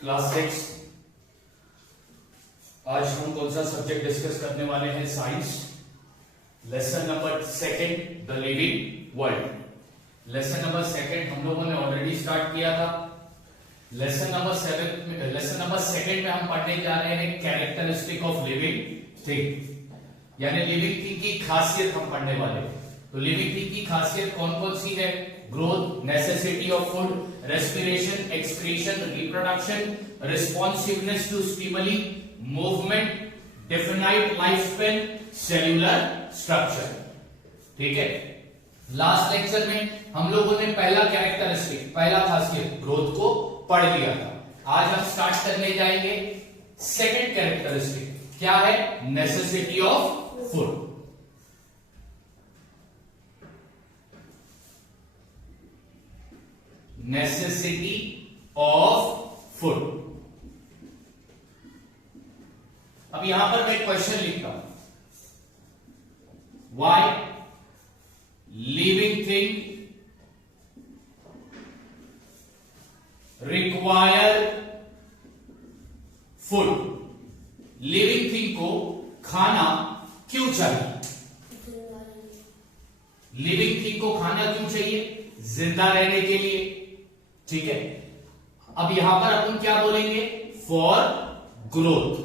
Class 6। आज हम कौन सा सब्जेक्ट डिस्कस करने वाले हैं? Science. Lesson number 2, the living world. Lesson number 2 हम लोगों ने ऑलरेडी स्टार्ट किया था। लेसन नंबर 2 में हम पढ़ने जा रहे हैं कैरेक्टरिस्टिक ऑफ लिविंग थिंग, यानी लिविंग थिंग की खासियत हम पढ़ने वाले हैं। तो लिविंग थिंग की खासियत कौन कौन सी है? Growth, necessity of food, respiration, excretion, reproduction, responsiveness to stimuli, movement, definite life span, cellular structure. ठीक है। लास्ट लेक्चर में हम लोगों ने पहला कैरेक्टरिस्टिक, पहला खासियत ग्रोथ को पढ़ लिया था। आज हम स्टार्ट करने जाएंगे सेकंड कैरेक्टरिस्टिक। क्या है? Necessity of food. Necessity of food. अब यहां पर मैं क्वेश्चन लिखता हूं, why living thing require food. Living thing को खाना क्यों चाहिए? लिविंग थिंग को खाना क्यों चाहिए? जिंदा रहने के लिए। ठीक है। अब यहां पर अपन क्या बोलेंगे? For growth.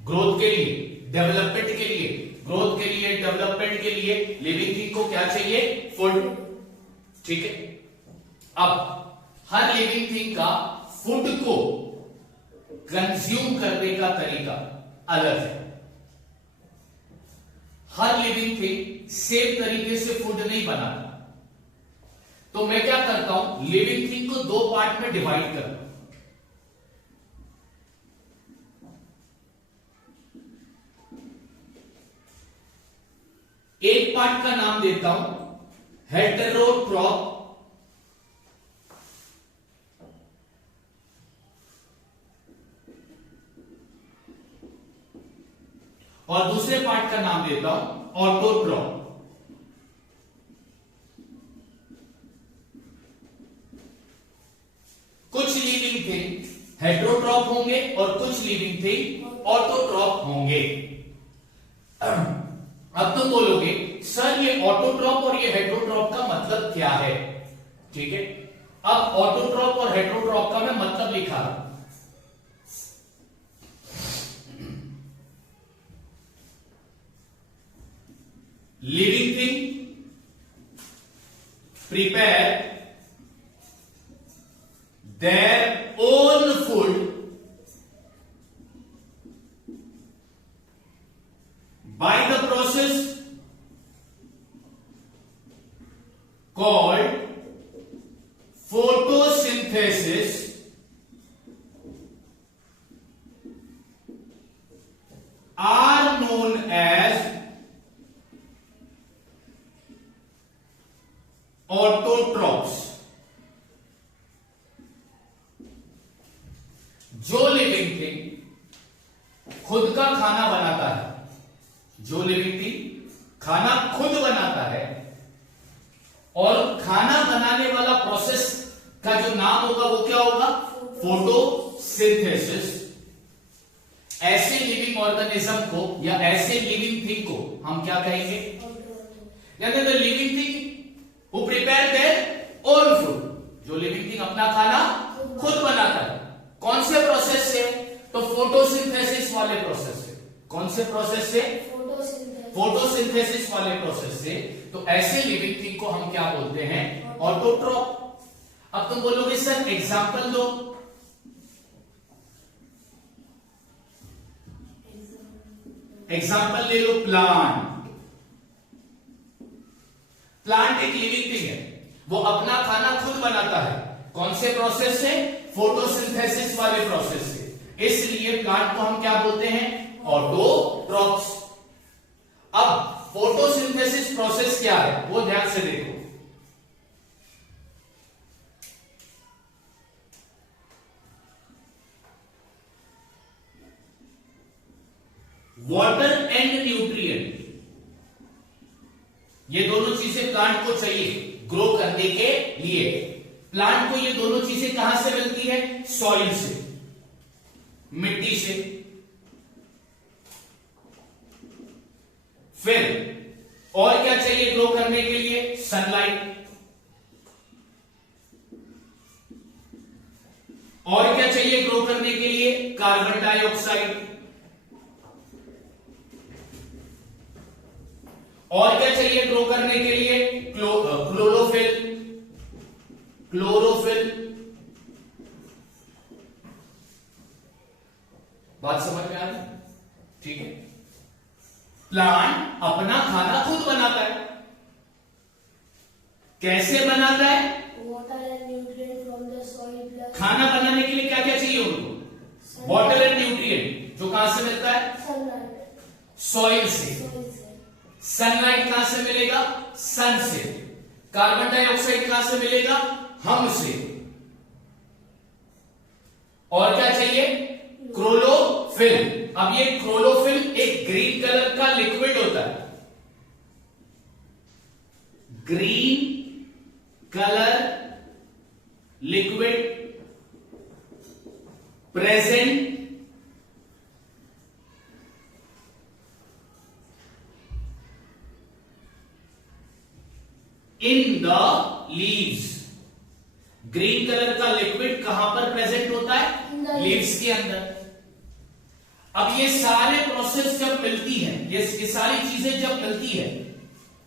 ग्रोथ के लिए, डेवलपमेंट के लिए, ग्रोथ के लिए, डेवलपमेंट के लिए लिविंग थिंग को क्या चाहिए? फूड। ठीक है। अब हर लिविंग थिंग का फूड को कंज्यूम करने का तरीका अलग है। हर लिविंग थिंग सेम तरीके से फूड नहीं बनाता। तो मैं क्या करता हूं? लिविंग थिंग को 2 पार्ट में डिवाइड करता हूं। एक पार्ट का नाम देता हूं हेटेरोट्रॉप, और दूसरे पार्ट का नाम देता हूं ऑटोट्रॉप। कुछ लिविंग थिंग हेटेरोट्रॉप होंगे और कुछ लिविंग थिंग ऑटोट्रॉप होंगे। अब तुम बोलोगे सर ये ऑटोट्रॉप और ये हेटेरोट्रॉप का मतलब क्या है? ठीक है। अब ऑटोट्रॉप और हेटेरोट्रॉप का मैं मतलब लिखा। Living thing prepare their own food by the process called photosynthesis are known as autotrophs। जो लिविंग थिंग खुद का खाना बनाता है, जो लिविंग थिंग खाना खुद बनाता है, और खाना बनाने वाला प्रोसेस का जो नाम होगा वो क्या होगा? फोटोसिंथेसिस। ऐसे लिविंग ऑर्गेनिज्म को या ऐसे लिविंग थिंग को हम क्या कहेंगे? यानी the living thing who prepare their own food. जो लिविंग थिंग अपना खाना खुद बनाता है। कौन से प्रोसेस से? तो फोटोसिंथेसिस वाले प्रोसेस से। कौन से प्रोसेस से? फोटोसिंथेसिस वाले प्रोसेस से। तो ऐसे लिविंग थिंग को हम क्या बोलते हैं? ऑटोट्रॉप। अब तुम बोलोगे सर एग्जांपल दो। एग्जांपल ले लो प्लांट। प्लांट एक लिविंग थिंग है, वो अपना खाना खुद बनाता है। कौन से प्रोसेस से? फोटोसिंथेसिस वाले प्रोसेस से। इसलिए प्लांट को हम क्या बोलते हैं? ऑटोट्रॉप्स। अब फोटोसिंथेसिस प्रोसेस क्या है वो ध्यान से देखो। वाटर एंड न्यूट्रिएंट, ये दोनों चीजें प्लांट को चाहिए ग्रो करने के लिए। प्लांट को ये दोनों चीजें कहां से मिलती है? सॉइल से, मिट्टी से। फिर और क्या चाहिए ग्रो करने के लिए? सनलाइट। और क्या चाहिए ग्रो करने के लिए? Carbon dioxide. और क्या चाहिए ग्रो करने के लिए? क्लोरोफिल। क्लोरोफिल। बात समझ में आ रही? ठीक है। प्लांट अपना खाना खुद बनाता है। कैसे बनाता है? water and nutrient from the soil plus खाना बनाने के लिए क्या क्या चाहिए उनको? वाटर एंड न्यूट्रिएंट, जो कहां से मिलता है? sunlight सॉइल से। soil से सनलाइट कहां से मिलेगा? सन से। कार्बन डाइऑक्साइड कहां से मिलेगा? हम से। और क्या चाहिए? क्लोरोफिल। अब ये क्लोरोफिल एक ग्रीन कलर का लिक्विड होता है। Green colour liquid present in the leaves. Green colour का लिक्विड कहां पर प्रेजेंट होता है? लीव्स के अंदर। अब ये सारे प्रोसेस जब मिलती है, ये सारी चीजें जब मिलती है,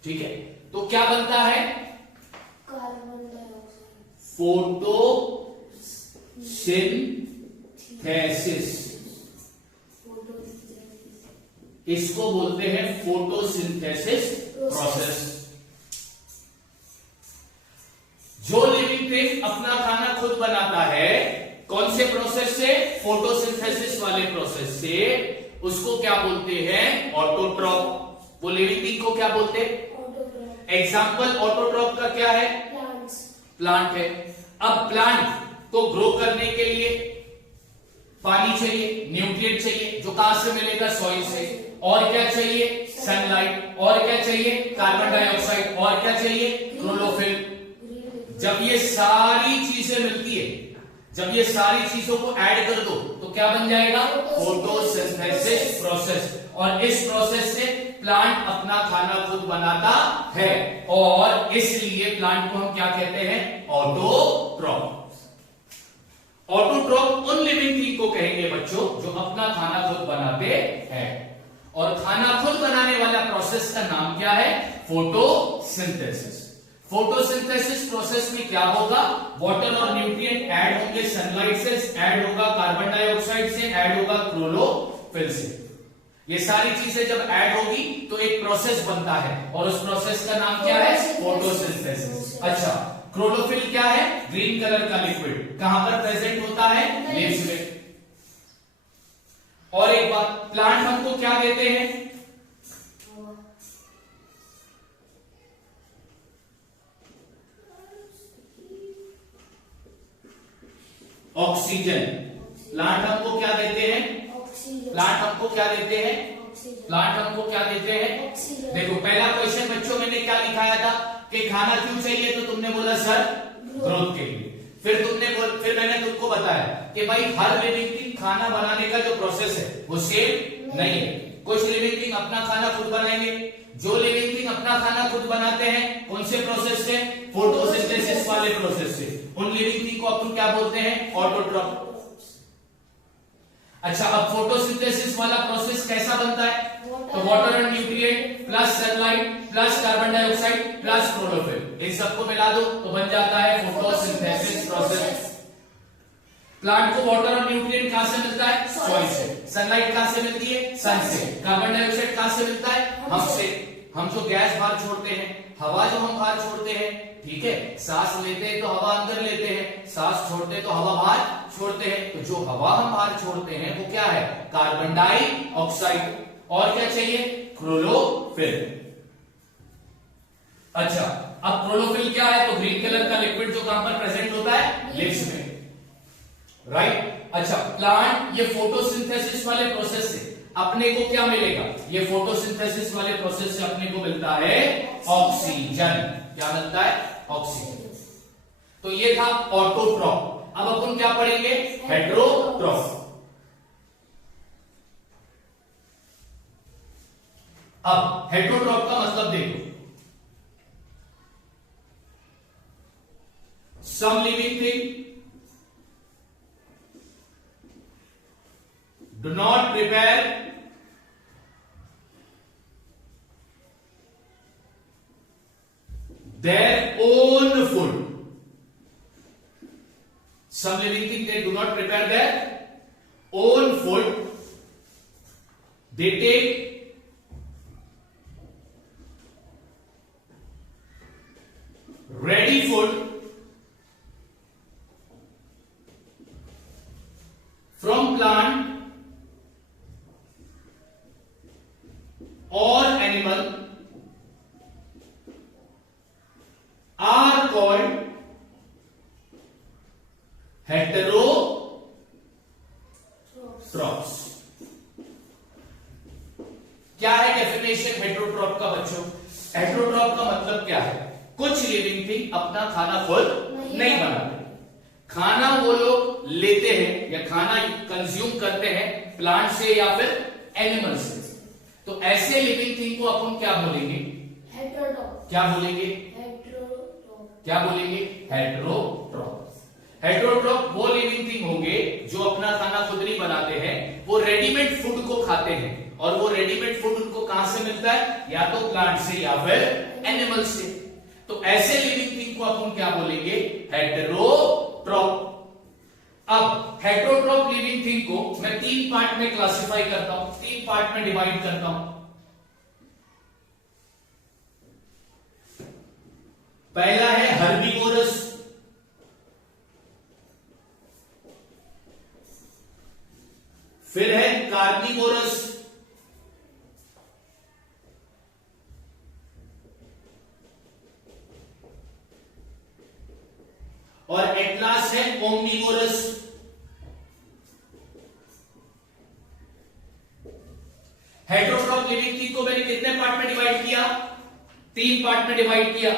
ठीक है, तो क्या बनता है? Carbon dioxide photosynthesis. इसको बोलते हैं फोटोसिंथेसिस प्रोसेस। जो लिविंग थिंग अपना खाना खुद बनाता है, कौन से प्रोसेस से? फोटोसिंथेसिस वाले प्रोसेस से। उसको क्या बोलते हैं? ऑटोट्रॉप। वो लिविंग थिंग को क्या बोलते हैं? autotroph एग्जाम्पल ऑटोट्रॉप का क्या है? plants प्लांट है। अब प्लांट को ग्रो करने के लिए पानी चाहिए, न्यूट्रिएंट चाहिए, जो कहां से मिलेगा? सॉइल से। और क्या चाहिए? सनलाइट। और क्या चाहिए? Carbon dioxide. और क्या चाहिए? क्लोरोफिल। जब ये सारी चीजें मिलती है, जब ये सारी चीजों को ऐड कर दो तो क्या बन जाएगा? Photosynthesis process. और इस प्रोसेस से प्लांट अपना खाना खुद बनाता है, और इसलिए प्लांट को हम क्या कहते हैं? ऑटोट्रॉप। ऑटोट्रॉप उन लिविंग थिंग को कहेंगे बच्चों जो अपना खाना खुद बनाते हैं। और खाना खुद बनाने वाला प्रोसेस का नाम क्या है? फोटोसिंथेसिस। फोटोसिंथेसिस प्रोसेस में क्या होगा? वाटर और न्यूट्रिएंट ऐड होंगे सनलाइट से, ऐड होगा कार्बन डाइऑक्साइड से, ऐड होगा क्लोरोफिल से। ये सारी चीजें जब ऐड होगी तो एक प्रोसेस बनता है, और उस प्रोसेस का नाम क्या है? फोटोसिंथेसिस। अच्छा, क्लोरोफिल क्या है? ग्रीन कलर का लिक्विड। कहां पर प्रेजेंट होता है? लीव्स में। और एक बात, प्लांट हमको क्या देते हैं? ऑक्सीजन। प्लांट हमको क्या देते हैं? ऑक्सीजन प्लांट हमको क्या देते हैं? ऑक्सीजन प्लांट हमको क्या देते हैं? ऑक्सीजन देखो, पहला क्वेश्चन बच्चों मैंने क्या लिखाया था कि खाना क्यों चाहिए, तो तुमने बोला सर ग्रोथ के लिए। फिर मैंने तुमको बताया कि भाई हर लिविंग थिंग खाना बनाने का जो प्रोसेस है वो सेम नहीं है। कुछ लिविंग थिंग अपना खाना खुद बनाएंगे। जो लिविंग थिंग अपना खाना खुद बनाते हैं, कौन से प्रोसेस से? फोटोसिंथेसिस वाले प्रोसेस से। उन लिविंग थिंग को अपन क्या बोलते हैं? ऑटोट्रॉप। अच्छा, अब फोटोसिंथेसिस वाला प्रोसेस कैसा बनता है? तो water and nutrient plus sunlight plus carbon dioxide plus chlorophyll, इन सबको मिला दो तो बन जाता है फोटोसिंथेसिस प्रोसेस। प्लांट को वाटर और न्यूट्रिएंट कहां से मिलता है? सॉइल से। सनलाइट कहां से मिलती है? सन से। कार्बन डाइऑक्साइड कहां से मिलता है? हमसे। हम जो गैस बाहर छोड़ते हैं, हवा जो हम बाहर छोड़ते हैं, ठीक है, सांस लेते हैं तो हवा अंदर लेते हैं, सांस छोड़ते हैं तो हवा बाहर छोड़ते हैं। तो जो हवा हम बाहर छोड़ते हैं वो क्या है? Carbon dioxide. और क्या चाहिए? क्लोरोफिल। अच्छा, अब क्लोरोफिल क्या है? तो ग्रीन कलर का लिक्विड जो कहां पर प्रेजेंट होता है? लीव्स में, राइट। अच्छा, प्लांट ये फोटोसिंथेसिस वाले प्रोसेस से अपने को क्या मिलेगा? ये फोटोसिंथेसिस वाले प्रोसेस से अपने को मिलता है ऑक्सीजन। क्या मिलता है? ऑक्सीजन। तो ये था ऑटोट्रॉफ। अब अपन क्या पढ़ेंगे? हेटेरोट्रॉफ। अब हेटेरोट्रॉफ का मतलब देखो, some living thing do not prepare their own food. Some living thing, they do not prepare their own food. They take ready food from plant or animal are called heterotrophs. क्या है definition heterotroph का बच्चों? Heterotroph का मतलब क्या है? कुछ living thing अपना खाना खुद नहीं बनाते, खाना वो लोग लेते हैं या खाना कंज्यूम करते हैं प्लांट से या फिर एनिमल से। तो ऐसे लिविंग थिंग को अपन क्या बोलेंगे? हेटेरोट्रॉफ। क्या बोलेंगे? हेटेरोट्रॉफ। क्या बोलेंगे? हेटेरोट्रॉफ। हेटेरोट्रॉफ वो लिविंग थिंग होंगे जो अपना खाना खुद नहीं बनाते हैं, वो रेडीमेड फूड को खाते हैं। और वो रेडीमेड फूड उनको कहां से मिलता है? या तो प्लांट से या फिर एनिमल से। तो ऐसे लिविंग थिंग को अपन क्या बोलेंगे? हेटेरोट्रॉफ। अब हेटेरोट्रॉफ लिविंग थिंग को मैं 3 पार्ट में क्लासिफाई करता हूं, 3 पार्ट में डिवाइड करता हूं। पहला है हर्बीवोरस, फिर है कार्निवोरस, और एट लास्ट है ओमनिवोरस। हेटेरोट्रॉफ लिविंग थिंग को मैंने कितने पार्ट में डिवाइड किया? 3 पार्ट में डिवाइड किया।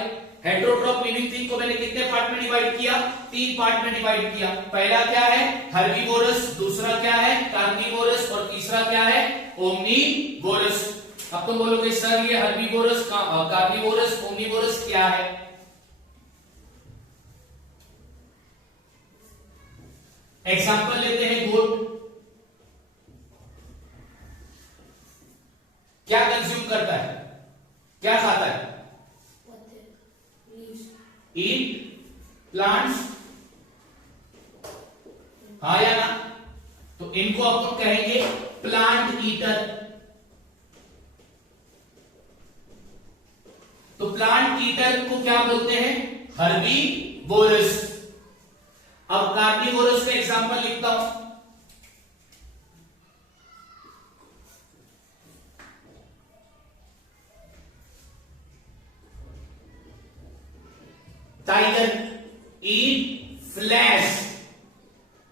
हेटेरोट्रॉफ लिविंग थिंग को मैंने कितने पार्ट में डिवाइड किया? 3 पार्ट में डिवाइड किया। पहला क्या है? हर्बीवोरस, दूसरा क्या है? कार्निवोरस, और तीसरा क्या है? ओमनिवोरस। अब तुम बोलोगे सर ये हर्बीवोरस, कार्निवोरस, ओमनिवोरस क्या है? एग्जाम्पल लेते हैं गोट। क्या कंज्यूम करता है? क्या खाता है? ईट प्लांट्स, हाँ या ना? तो इनको अपन कहेंगे प्लांट ईटर। तो प्लांट ईटर को क्या बोलते हैं? हर्बीवोरस। अब कार्निवोरस का एग्जांपल लिखता हूं। Tiger eat flesh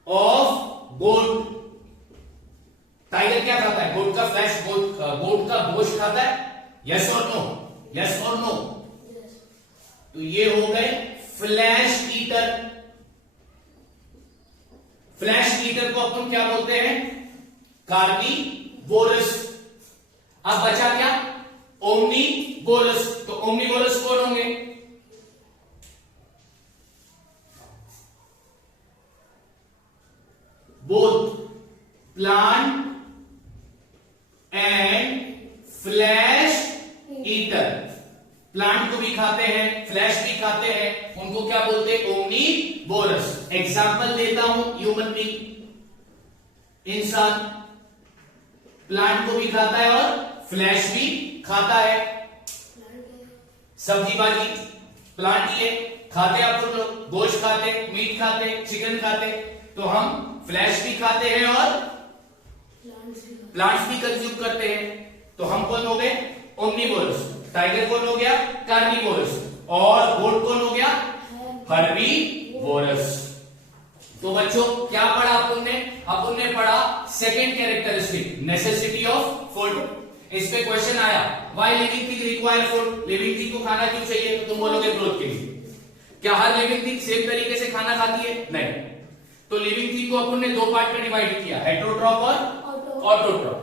of goat. Tiger क्या खाता है? गोट का फ्लैश, गोट का गोश्त खाता है। यस और नो? यस और नो? तो ये हो गए फ्लैश ईटर। फ्लैश ईटर को अपन क्या बोलते हैं? कार्निवोरस। अब बचा क्या? ओमनिवोरस। तो ओमनिवोरस कौन होंगे? Both plant and flesh eater. Plant को भी खाते हैं, फ्लैश भी खाते हैं, उनको क्या बोलते हैं? ओमनिवोरस। एग्जाम्पल देता हूं, ह्यूमन बीइंग, इंसान प्लांट को भी खाता है और फ्लैश भी खाता है। सब्जी भाजी प्लांट ही है, खाते हैं अपन लोग, गोश्त खाते, मीट खाते, चिकन खाते। तो हम फ्लैश भी खाते हैं और प्लांट्स भी कंज्यूम करते हैं। तो हम कौन हो गए? ओमनिवोरस। टाइगर कौन हो गया? कार्निवोरस। और गोट कौन हो गया? हर्बीवोरस। तो बच्चों क्या पढ़ा अपन ने? अपन ने पढ़ा second characteristic, necessity of food. इस पे क्वेश्चन आया, why living thing require food? Living thing को खाना क्यों चाहिए? तो तुम बोलोगे ग्रोथ के लिए। क्या हर लिविंग थिंग सेम तरीके से खाना खाती है? नहीं। तो लिविंग थिंग को अपन ने दो पार्ट में डिवाइड किया, हेटेरोट्रॉप और ऑटोट्रॉप।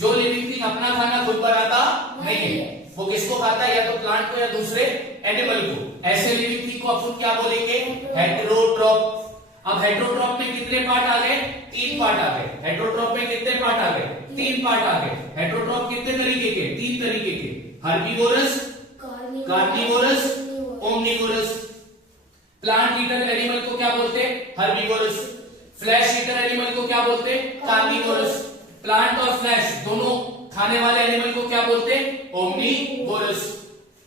जो लिविंग थिंग अपना खाना खुद बनाता नहीं है, वो किसको खाता है? या तो प्लांट को या दूसरे एनिमल को। ऐसे लिविंग थिंग को अपन क्या बोलेंगे? हेटेरोट्रॉप। अब हेटेरोट्रॉप में कितने पार्ट आ गए? 3 पार्ट आ गए। हेटेरोट्रॉप में कितने पार्ट आ गए? 3 पार्ट आ गए। हेटेरोट्रॉप कितने तरीके के? 3 तरीके के, herbivorous, carnivorous, omnivorous. Plant eater animal को क्या बोलते हैं? हर्बीवोरस। फ्लैश ईटर एनिमल को क्या बोलते हैं? कार्निवोरस। प्लांट और फ्लैश दोनों खाने वाले एनिमल को क्या बोलते हैं? ओमनिवोरस।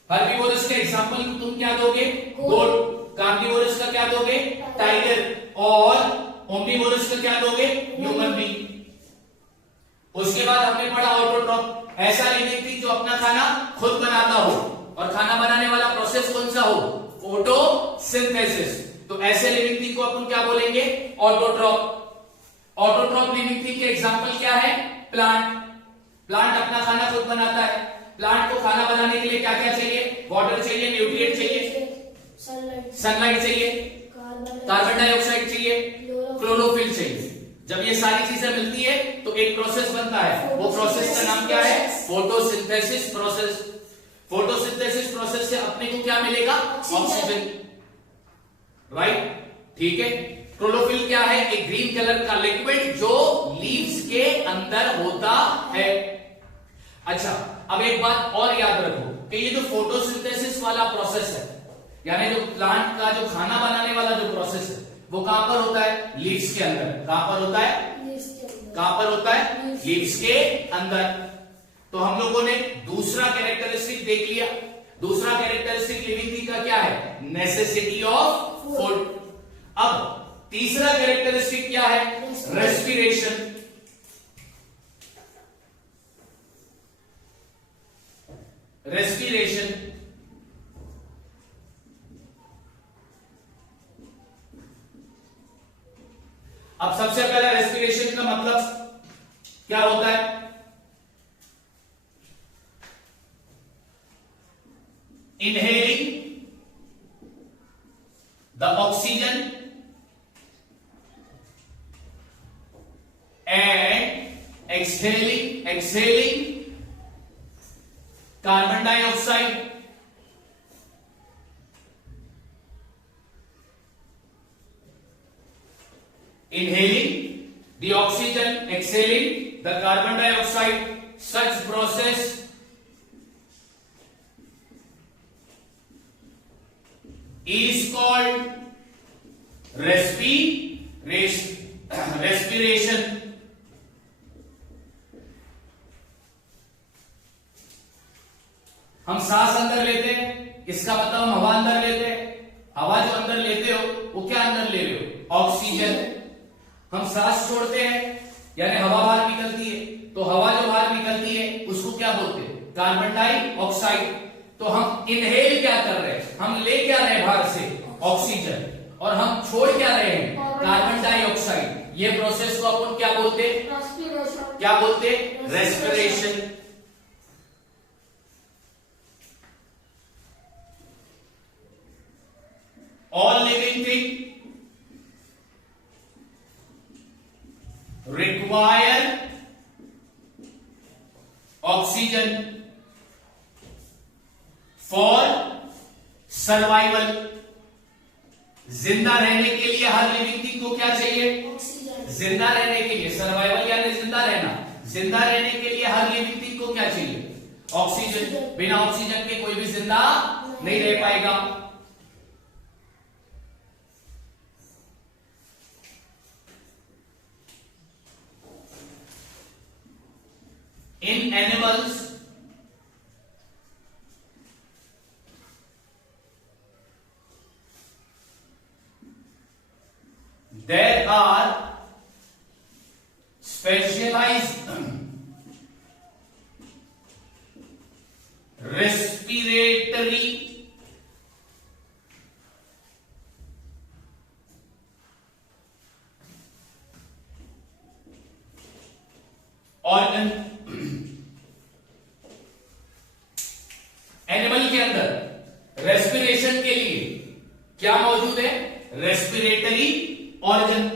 हर्बीवोरस का एग्जांपल तुम क्या दोगे? गोट। कार्निवोरस का क्या दोगे? टाइगर। और ओमनिवोरस का क्या दोगे? Human being. उसके बाद हमने पढ़ा ऑटोट्रॉप, ऐसा लिविंग थिंग जो अपना खाना खुद बनाता हो, और खाना बनाने वाला प्रोसेस कौन सा हो? फोटोसिंथेसिस। तो ऐसे लिविंग थिंग को अपन क्या बोलेंगे? ऑटोट्रॉप। ऑटोट्रॉप लिविंग थिंग के एग्जांपल क्या है? प्लांट। प्लांट अपना खाना खुद बनाता है। प्लांट को खाना बनाने के लिए क्या क्या चाहिए? वाटर चाहिए, न्यूट्रिएंट चाहिए, सनलाइट चाहिए, कार्बन डाइऑक्साइड चाहिए, क्लोरोफिल चाहिए। जब ये सारी चीजें मिलती है तो एक प्रोसेस बनता है। वो प्रोसेस का नाम क्या है? Photosynthesis process. फोटोसिंथेसिस प्रोसेस से अपने को क्या मिलेगा? ऑक्सीजन। राइट, ठीक है। क्लोरोफिल क्या है? एक ग्रीन कलर का लिक्विड जो लीव्स के अंदर होता है। अच्छा, अब एक बात और याद रखो कि ये जो फोटोसिंथेसिस वाला प्रोसेस है, यानी जो प्लांट का जो खाना बनाने वाला जो प्रोसेस है, वो कहां पर होता है? लीव्स के अंदर। कहां पर होता है? कहां पर होता है? लीव्स के अंदर। तो हम लोगों ने दूसरा कैरेक्टरिस्टिक देख लिया। दूसरा कैरेक्टरिस्टिक लिविंग थिंग का क्या है? Necessity of food. अब तीसरा कैरेक्टरिस्टिक क्या है? रेस्पिरेशन। रेस्पिरेशन। अब सबसे पहले रेस्पिरेशन का मतलब क्या होता है? Inhaling the oxygen and exhaling carbon dioxide. Inhaling the oxygen, exhaling the carbon dioxide. Such process is called respiration. हम सांस अंदर लेते हैं, इसका मतलब हम हवा अंदर लेते हैं। हवा जो अंदर लेते हो वो क्या अंदर ले रहे हो? ऑक्सीजन। हम सांस छोड़ते हैं यानी हवा बाहर निकलती है, तो हवा जो बाहर निकलती है उसको क्या बोलते हैं? Carbon dioxide. तो हम इनहेल क्या कर रहे हैं? हम ले क्या रहे हैं बाहर से? ऑक्सीजन। और हम छोड़ क्या रहे हैं? Carbon dioxide. ये प्रोसेस को अपन क्या बोलते हैं? क्या बोलते हैं? Respiration. All living thing require oxygen for survival. जिंदा रहने के लिए हर लिविंग थिंग को क्या चाहिए? जिंदा रहने के लिए, सर्वाइवल यानी जिंदा रहना, जिंदा रहने के लिए हर लिविंग थिंग को क्या चाहिए? ऑक्सीजन। बिना ऑक्सीजन के कोई भी जिंदा नहीं रह पाएगा। In animals, there are specialized respiratory organ। Animal के अंदर रेस्पिरेशन के लिए क्या मौजूद है? Respiratory organ.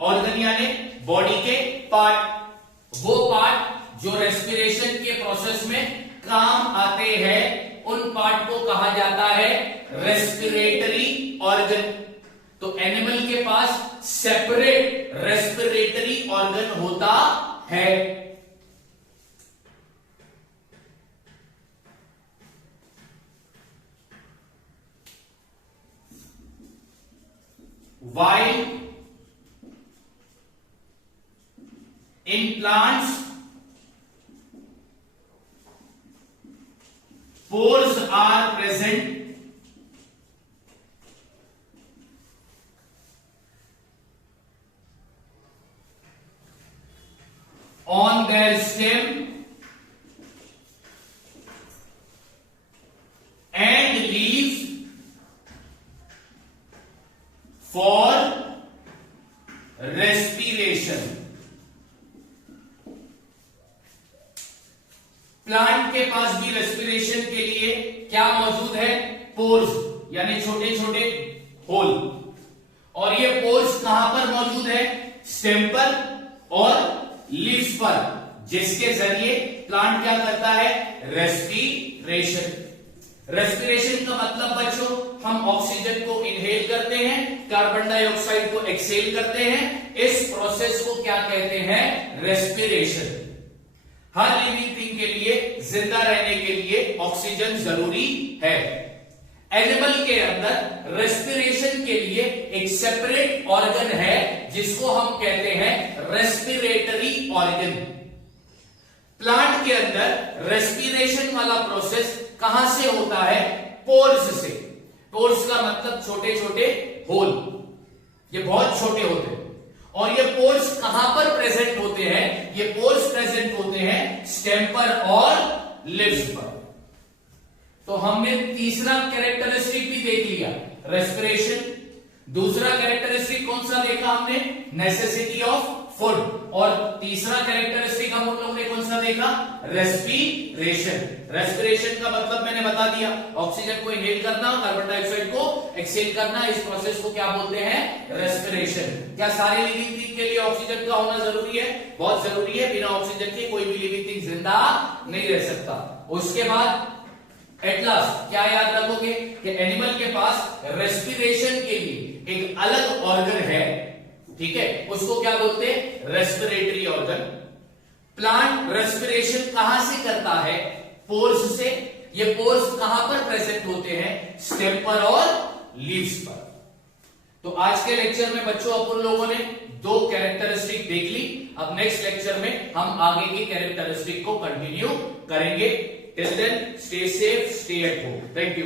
ऑर्गन यानी बॉडी के पार्ट। वो पार्ट जो रेस्पिरेशन के प्रोसेस में काम आते हैं, उन पार्ट को कहा जाता है रेस्पिरेटरी ऑर्गन। तो एनिमल के पास सेपरेट रेस्पिरेटरी ऑर्गन होता है। While in plants, pores are present on their stem and leaves for respiration। Plant के पास भी रेस्पिरेशन के लिए क्या मौजूद है? पोर्स यानी छोटे छोटे होल। और ये पोर्स कहां पर मौजूद है? स्टेम पर और लीव्स पर, जिसके जरिए प्लांट क्या करता है? रेस्पिरेशन। रेस्पिरेशन का मतलब बच्चों, हम ऑक्सीजन को इनहेल करते हैं, कार्बन डाइऑक्साइड को एक्सहेल करते हैं। इस प्रोसेस को क्या कहते हैं? रेस्पिरेशन। हर लिविंग थिंग के लिए, जिंदा रहने के लिए ऑक्सीजन जरूरी है। एनिमल के अंदर रेस्पिरेशन के लिए एक सेपरेट ऑर्गन है, जिसको हम कहते हैं रेस्पिरेटरी ऑर्गन। प्लांट के अंदर रेस्पिरेशन वाला प्रोसेस कहां से होता है? पोर्स से। पोर्स का मतलब छोटे छोटे होल, ये बहुत छोटे होते हैं। और ये पोर्स कहां पर प्रेजेंट होते हैं? ये पोर्स प्रेजेंट होते हैं स्टेम पर और लिव्स पर। तो हमने तीसरा कैरेक्टरिस्टिक भी देख लिया, रेस्पिरेशन। दूसरा कैरेक्टरिस्टिक कौन सा देखा हमने? Necessity of food. और तीसरा कैरेक्टरिस्टिक हम लोगों ने कौन सा देखा? रेस्पिरेशन। रेस्पिरेशन का मतलब मैंने बता दिया, ऑक्सीजन को इनहेल करना, कार्बन डाइऑक्साइड को एक्सहेल करना। इस प्रोसेस को क्या बोलते हैं? रेस्पिरेशन। क्या सारे लिविंग थिंग के लिए ऑक्सीजन का होना जरूरी है? बहुत जरूरी है। बिना ऑक्सीजन के कोई भी लिविंग थिंग जिंदा नहीं रह सकता। उसके बाद एट लास्ट क्या याद रखोगे कि एनिमल के पास रेस्पिरेशन के लिए एक अलग ऑर्गन है, ठीक है, उसको क्या बोलते हैं? Respiratory organ. प्लांट रेस्पिरेशन कहां से करता है? पोर्स से। ये पोर्स कहां पर प्रेजेंट होते हैं? स्टेम पर और लीव्स पर। तो आज के लेक्चर में बच्चों अपन लोगों ने दो कैरेक्टरिस्टिक देख ली। अब नेक्स्ट लेक्चर में हम आगे की कैरेक्टरिस्टिक को कंटिन्यू करेंगे। Till then, stay safe, stay at home. Thank you.